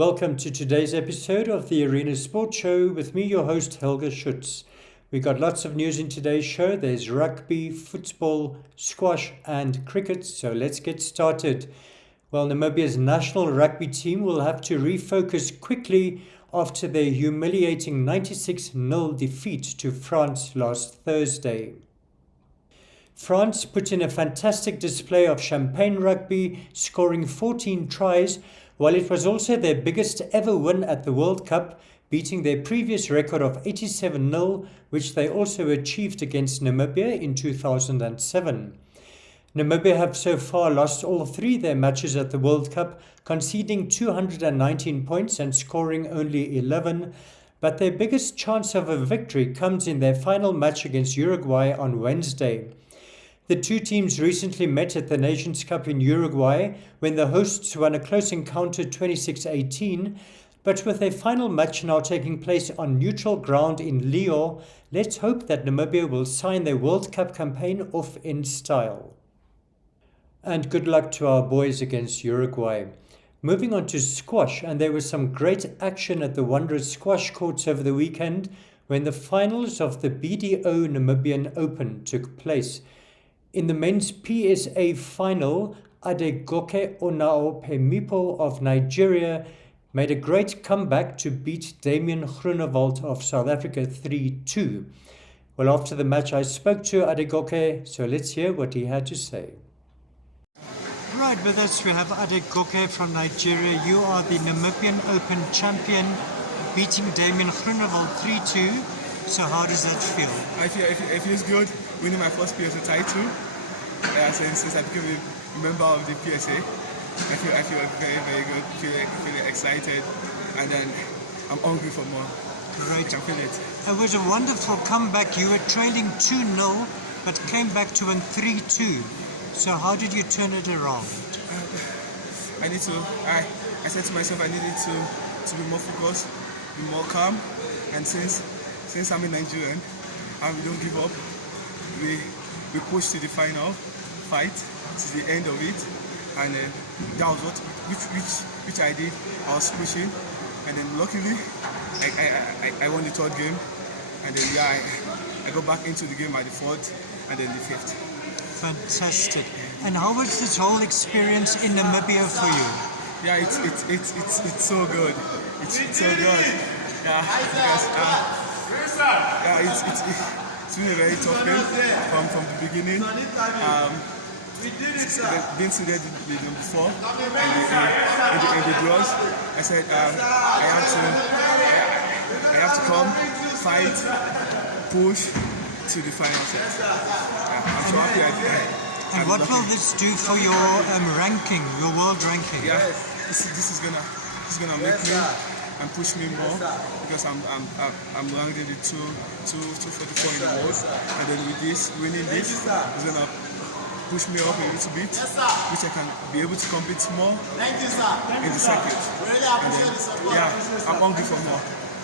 Welcome to today's episode of the Arena Sports Show with me, your host, Helge Schütz. We got lots of news in today's show. There's rugby, football, squash and cricket, so let's get started. Well, Namibia's national rugby team will have to refocus quickly after their humiliating 96-0 defeat to France last Thursday. France put in a fantastic display of champagne rugby, scoring 14 tries, while it was also their biggest ever win at the World Cup, beating their previous record of 87-0, which they also achieved against Namibia in 2007. Namibia have so far lost all three their matches at the World Cup, conceding 219 points and scoring only 11, but their biggest chance of a victory comes in their final match against Uruguay on Wednesday. The two teams recently met at the Nations Cup in Uruguay when the hosts won a close encounter 26-18, but with their final match now taking place on neutral ground in Lyon, let's hope that Namibia will sign their World Cup campaign off in style. And good luck to our boys against Uruguay. Moving on to squash, and there was some great action at the Wanderers squash courts over the weekend when the finals of the BDO Namibian Open took place. In the men's PSA final, Adegoke Onao-Pemipo of Nigeria made a great comeback to beat Damian Groenewald of South Africa 3-2. Well, after the match I spoke to Adegoke, so let's hear what he had to say. Right, with us we have Adegoke from Nigeria. You are the Namibian Open champion, beating Damian Groenewald 3-2. So how does that feel? It feels good, winning my first PSA title. Since I became a member of the PSA, I feel very, very good, feeling excited, and then I'm hungry for more. Right. I can feel it. It was a wonderful comeback. You were trailing 2-0, but came back to win 3-2. So how did you turn it around? I said to myself I needed to be more focused, be more calm, and since I'm in Nigerian, and we don't give up, we pushed to the final fight, to the end of it, and that was which I did. I was pushing, and then luckily I won the third game, and then I got back into the game at the fourth, and then the fifth. Fantastic. And how was this whole experience in Namibia for you? Yeah, it's so good. It's so good. Yeah, because it's been a very tough game from the beginning. Been to them before in the draws. I said I have to come, fight, push to the final set. I'm so happy I did. And what will this do for your ranking, your world ranking? Yeah, this is gonna make me and push me more, because I'm ranked in the 244 in the world, and then with this, winning this is gonna push me up a little bit, which I can be able to compete more in the circuit. And then, I'm hungry for more.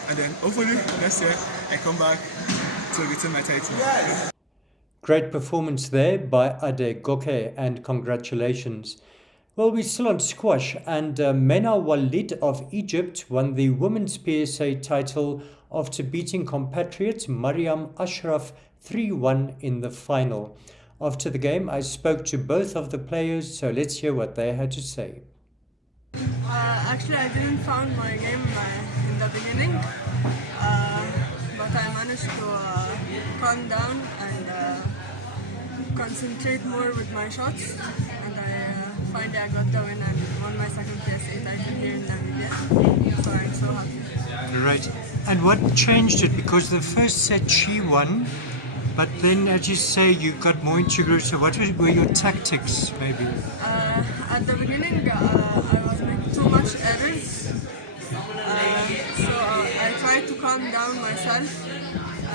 And then hopefully next year I come back to retain my title. Great performance there by Adegoke, and congratulations. Well, we're still on squash, and Mena Walid of Egypt won the women's PSA title after beating compatriot Mariam Ashraf 3-1 in the final. After the game, I spoke to both of the players, so let's hear what they had to say. Actually, I didn't find my game in the beginning, but I managed to calm down and concentrate more with my shots, and finally I got the win and won my second PSA title here in Namibia, so I'm so happy. Right. And what changed it? Because the first set she won, but then, as you say, you got more integral. So what were your tactics, maybe? At the beginning, I was making too much errors, so I tried to calm down myself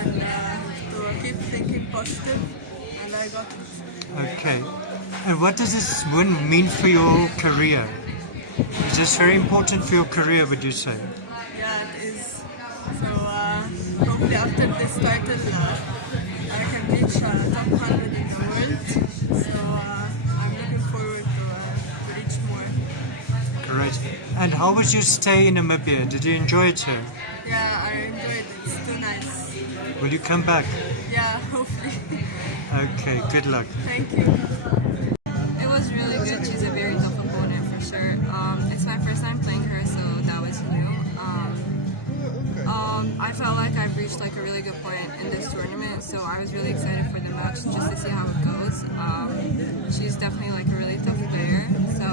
and to keep thinking positive, and I got it. Okay. And what does this win mean for your career? Is this very important for your career, would you say? Yeah, it is. So hopefully after this title, I can reach top 100 in the world. So I'm looking forward to reach more. Great. And how was your stay in Namibia? Did you enjoy it, sir? Yeah, I enjoyed it. It's too nice. Will you come back? Yeah, hopefully. Okay, good luck. Thank you. It was really good. She's a very tough opponent for sure. It's my first time playing her, so that was new. I felt like I've reached like a really good point in this tournament, so I was really excited for the match just to see how it goes. She's definitely like a really tough player, so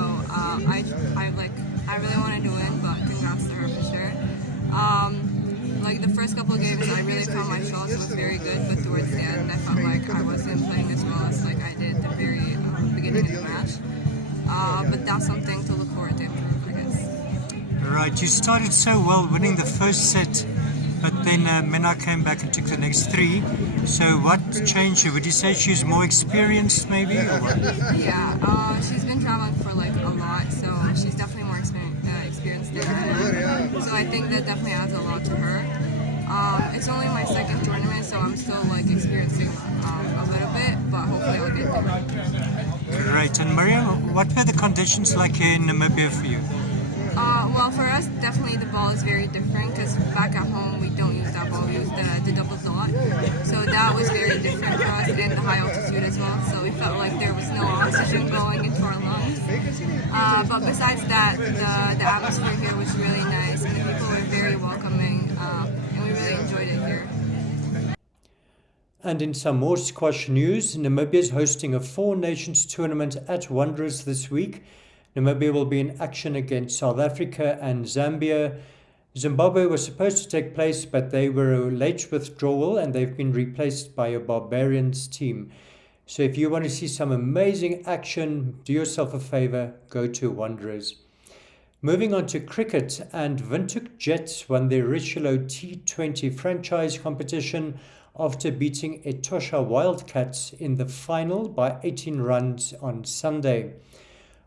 I really wanted to win, but congrats to her for sure. Like the first couple of games, I really felt my shots was very good, but towards the end, I felt like I wasn't playing as well as like I did at the very beginning of the match. But that's something to look forward to improve, I guess. Right, you started so well winning the first set, but then Mena came back and took the next three. So what changed you? Would you say she's more experienced maybe, or what? Yeah, she's been traveling for like a lot, so she's definitely more experienced there. So I think that definitely adds a lot to her. It's only my second tournament, so I'm still like experiencing a little bit, but hopefully I'll get there. Great. And Maria, what were the conditions like here in Namibia for you? Well, for us, definitely the ball is very different because back at home we don't use that ball, we use the double dot. So that was very different for us, and the high altitude as well. So we felt like there was no oxygen going into our lungs. But besides that, the atmosphere here was really nice, and the people were very welcoming, and we really enjoyed it here. And in some more squash news, Namibia is hosting a Four Nations tournament at Wanderers this week. Namibia will be in action against South Africa and Zambia. Zimbabwe was supposed to take place, but they were a late withdrawal and they've been replaced by a Barbarians team. So if you want to see some amazing action, do yourself a favor, go to Wanderers. Moving on to cricket, and Windhoek Jets won their Richelieu T20 franchise competition after beating Etosha Wildcats in the final by 18 runs on Sunday.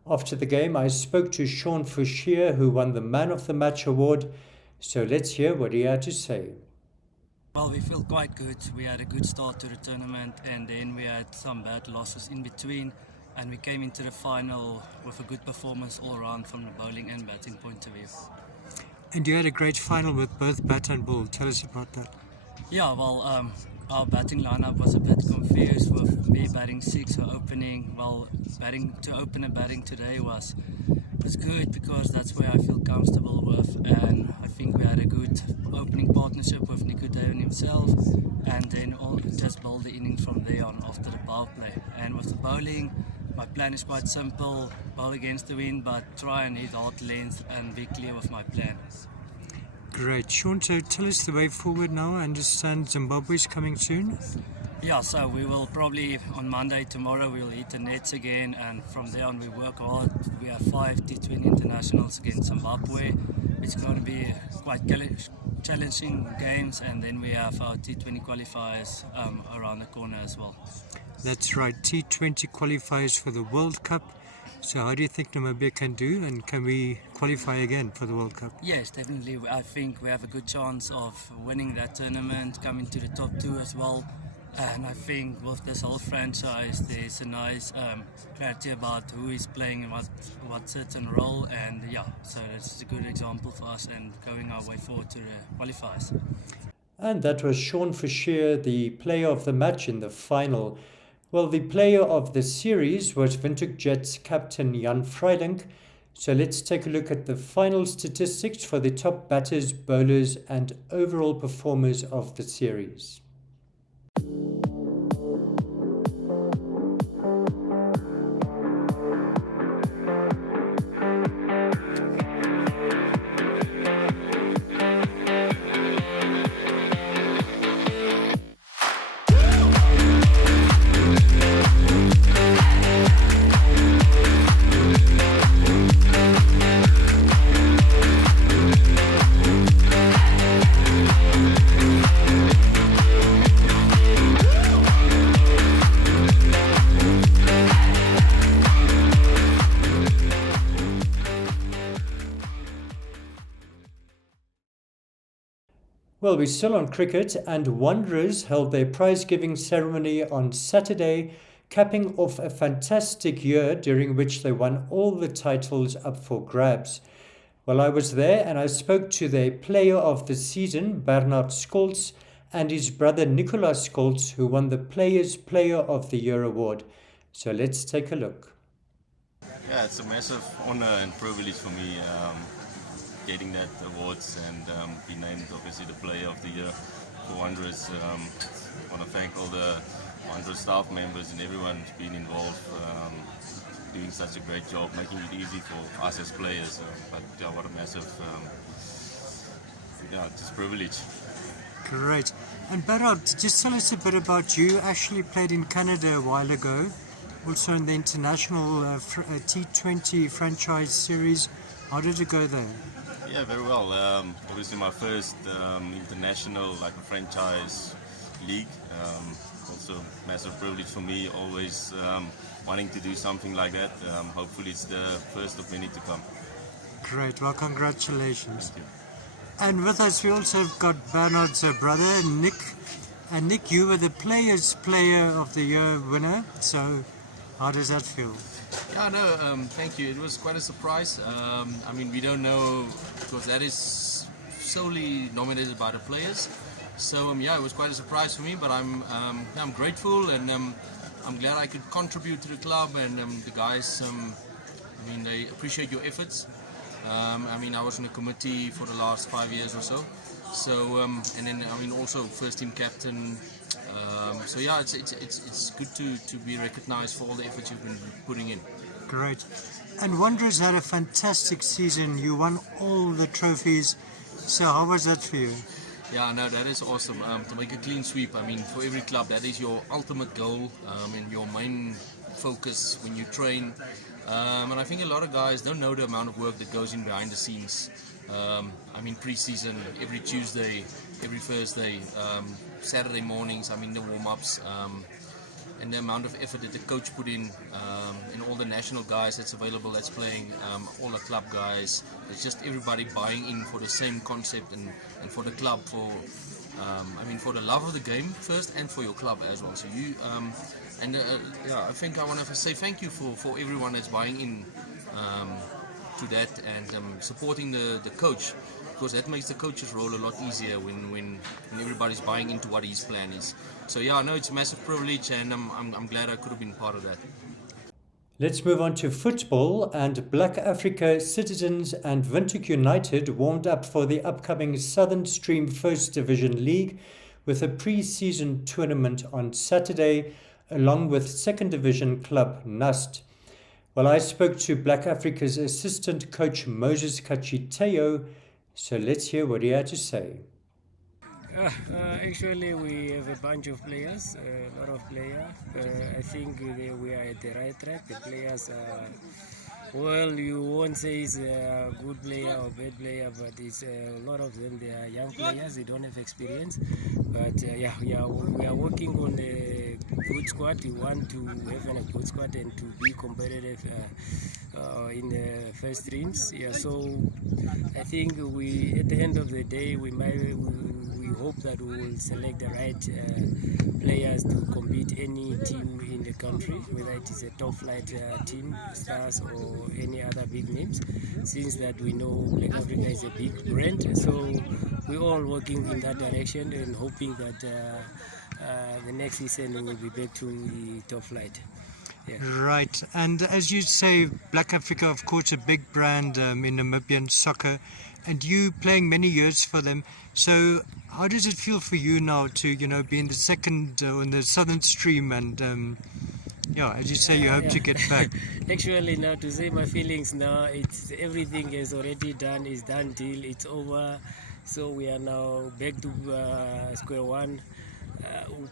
After the game, I spoke to Sean Fouchier, who won the Man of the Match award. So let's hear what he had to say. Well, we feel quite good. We had a good start to the tournament, and then we had some bad losses in between, and we came into the final with a good performance all around from the bowling and batting point of view. And you had a great final with both bat and ball. Tell us about that. Yeah, well, our batting lineup was a bit confused with me batting six for opening. Well, batting today was good because that's where I feel comfortable with, and I think we had a good opening partnership with Nico Daven himself, and then just build the innings from there on after the power play. And with the bowling, my plan is quite simple: bowl against the wind, but try and hit hard length and be clear with my plan. Great. Sean, so tell us the way forward now. I understand Zimbabwe is coming soon. Yeah, so we will probably on Monday, tomorrow, we'll hit the nets again, and from there on we work hard. We have 5 T20 internationals against Zimbabwe. It's going to be quite challenging games, and then we have our T20 qualifiers around the corner as well. That's right, T20 qualifiers for the World Cup. So how do you think Namibia can do, and can we qualify again for the World Cup? Yes, definitely. I think we have a good chance of winning that tournament, coming to the top 2 as well. And I think with this whole franchise, there's a nice clarity about who is playing in what certain role, and yeah, so that's a good example for us and going our way forward to the qualifiers. And that was Sean Fouchier, the player of the match in the final. Well, the player of the series was Windhoek Jets captain Jan Freilink. So let's take a look at the final statistics for the top batters, bowlers and overall performers of the series. Well, we're still on cricket, and Wanderers held their prize-giving ceremony on Saturday, capping off a fantastic year during which they won all the titles up for grabs. Well, I was there and I spoke to their player of the season, Bernard Scholz, and his brother Nicolas Scholz, who won the Players Player of the Year award. So let's take a look. Yeah, it's a massive honor and privilege for me getting that awards and be named obviously the Player of the Year for Wanderers. I want to thank all the Wanderers staff members and everyone who's been involved, doing such a great job, making it easy for us as players. But yeah, what a massive, just privilege. Great. And Bernard, just tell us a bit about you. Actually played in Canada a while ago, also in the international T20 franchise series. How did it go there? Yeah, very well. Obviously my first international, like a franchise league. Also massive privilege for me, always wanting to do something like that. Hopefully it's the first of many to come. Great, well congratulations. Thank you. And with us we also have got Bernard's brother, Nick. And Nick, you were the Players Player of the Year winner, so how does that feel? Yeah, no, thank you. It was quite a surprise. I mean, we don't know, because that is solely nominated by the players. So yeah, it was quite a surprise for me, but I'm grateful, and I'm glad I could contribute to the club, and the guys, I mean, they appreciate your efforts. I mean, I was in a committee for the last 5 years or so. So and then I mean also first team captain. So yeah, it's good to be recognised for all the efforts you've been putting in. Great. And Wanderers had a fantastic season. You won all the trophies. So how was that for you? Yeah, no, that is awesome. To make a clean sweep, I mean, for every club, that is your ultimate goal and your main focus when you train. And I think a lot of guys don't know the amount of work that goes in behind the scenes. I mean, pre-season, every Tuesday, every Thursday, Saturday mornings, I mean, the warm-ups, and the amount of effort that the coach put in, and all the national guys that's available, that's playing, all the club guys. It's just everybody buying in for the same concept and for the club, for I mean, for the love of the game first, and for your club as well. So you, yeah, I think I want to say thank you for everyone that's buying in to that, and supporting the coach, because that makes the coach's role a lot easier when everybody's buying into what his plan is. So yeah, I know it's a massive privilege, and I'm glad I could have been part of that. Let's move on to football, and Black Africa Citizens and Windhoek United warmed up for the upcoming Southern Stream First Division League with a pre-season tournament on Saturday, along with Second Division club Nust. Well, I spoke to Black Africa's assistant coach Moses Kachiteo, so let's hear what he had to say. Actually, we have a bunch of players, a lot of players. I think we are at the right track. The players are, well, you won't say it's a good player or bad player, but it's a lot of them, they are young players, they don't have experience. But yeah, we are working on a good squad. We want to have a good squad and to be competitive in the first streams. Yeah, so I think we, at the end of the day, we hope that we will select the right players to compete any team in the country, whether it is a top flight team, Stars, or any other big names, since that we know Black Africa is a big brand. So we're all working in that direction and hoping that the next season we will be back to the top flight. Yeah. Right, and as you say, Black Africa, of course, a big brand in Namibian soccer, and you playing many years for them. So how does it feel for you now to, be in the second, in the Southern Stream, and yeah, as you say, you hope to get back? Actually, now to say my feelings now, it's everything is already done, it's done deal, it's over. So we are now back to square one.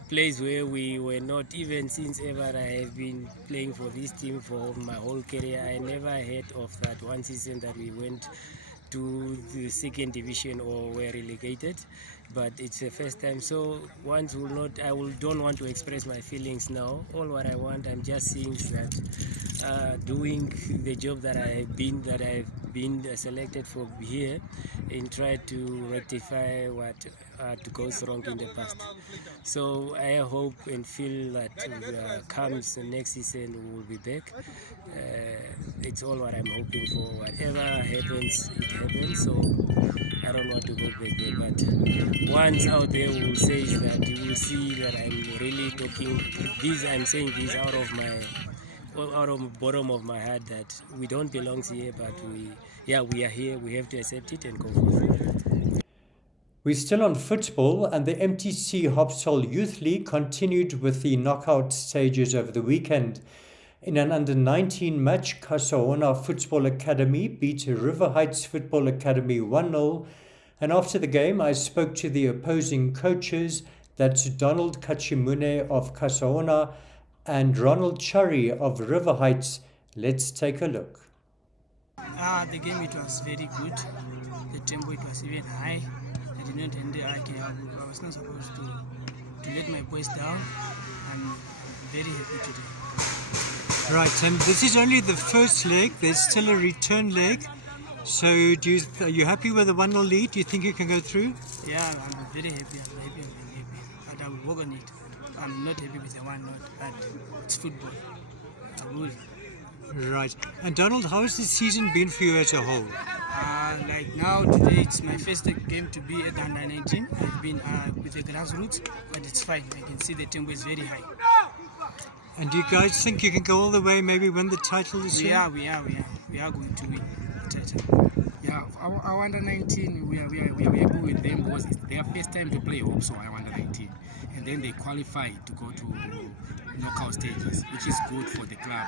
Place where we were not, even since ever I have been playing for this team for my whole career. I never heard of that one season that we went to the second division or were relegated, but it's the first time. So once will not, don't want to express my feelings now. All what I want, I'm just seeing that doing the job that I have been selected for here and try to rectify what goes wrong in the past. So I hope and feel that comes next season we will be back. It's all what I'm hoping for. Whatever happens, it happens. So I don't want to go back there. But once out there will say that you will see that I'm really talking this. I'm saying this out of the bottom of my heart that we don't belong here, but we are here. We have to accept it and go forward. We're still on football, and the MTC Hopsol Youth League continued with the knockout stages over the weekend. In an under-19 match, Kasaona Football Academy beat River Heights Football Academy 1-0, and after the game I spoke to the opposing coaches, that's Donald Kachimune of Kasaona and Ronald Chari of River Heights. Let's take a look. The game, it was very good. The tempo, it was even high. I did not end I was not supposed to let my boys down. I'm very happy today. Right, and this is only the first leg. There's still a return leg. So are you happy with the 1-0 lead? Do you think you can go through? Yeah, I'm very happy. But I will work on it. I'm not happy with the 1-0, but it's football. I will. Right. And Donald, how has the season been for you as a whole? Like now, today, it's my first game to be at under 19. I've been with the grassroots, but it's fine. I can see the tempo is very high. And do you guys think you can go all the way, maybe win the title this year? We are going to win the title. Yeah, our under 19, we are able with them because it's their first time to play also our under 19. And then they qualify to go to knockout stages, which is good for the club.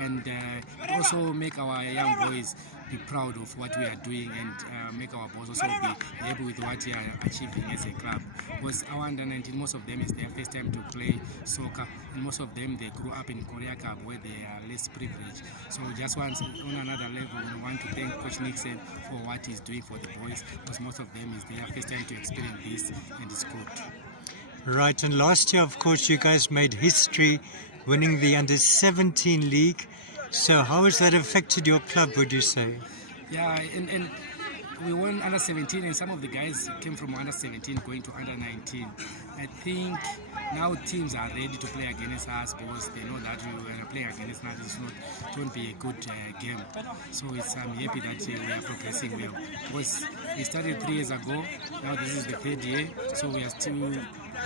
And it also make our young boys be proud of what we are doing and make our boys also be happy with what we are achieving as a club. Because our under 19, most of them is their first time to play soccer, and most of them they grew up in Korea Cup where they are less privileged. So just once on another level, we want to thank Coach Nixon for what he's doing for the boys, because most of them is their first time to experience this, and it's good. Right, and last year, of course, you guys made history winning the under-17 league. So how has that affected your club, would you say? Yeah, and we won under-17, and some of the guys came from under-17 going to under-19. I think now teams are ready to play against us because they know that we are playing against us. It won't be a good game. So I'm happy that we are progressing well. Because we started 3 years ago, now this is the 3rd year, so we are still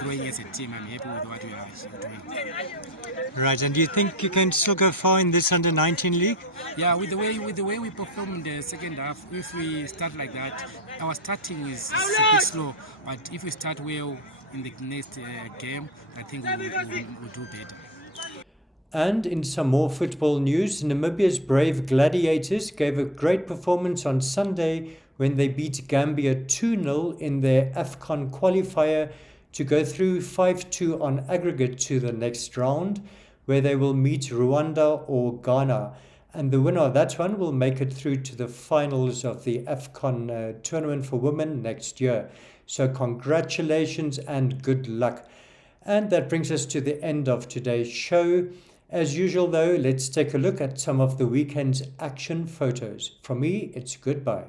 growing as a team. I'm happy with what we are doing. Right, and do you think you can still go far in this under-19 league? Yeah, with the way we perform in the second half, if we start like that, our starting is a bit slow, but if we start well in the next game, I think we'll do better. And in some more football news, Namibia's brave Gladiators gave a great performance on Sunday when they beat Gambia 2-0 in their AFCON qualifier to go through 5-2 on aggregate to the next round, where they will meet Rwanda or Ghana. And the winner of that one will make it through to the finals of the AFCON tournament for women next year. So congratulations and good luck. And that brings us to the end of today's show. As usual though, let's take a look at some of the weekend's action photos. From me, it's goodbye.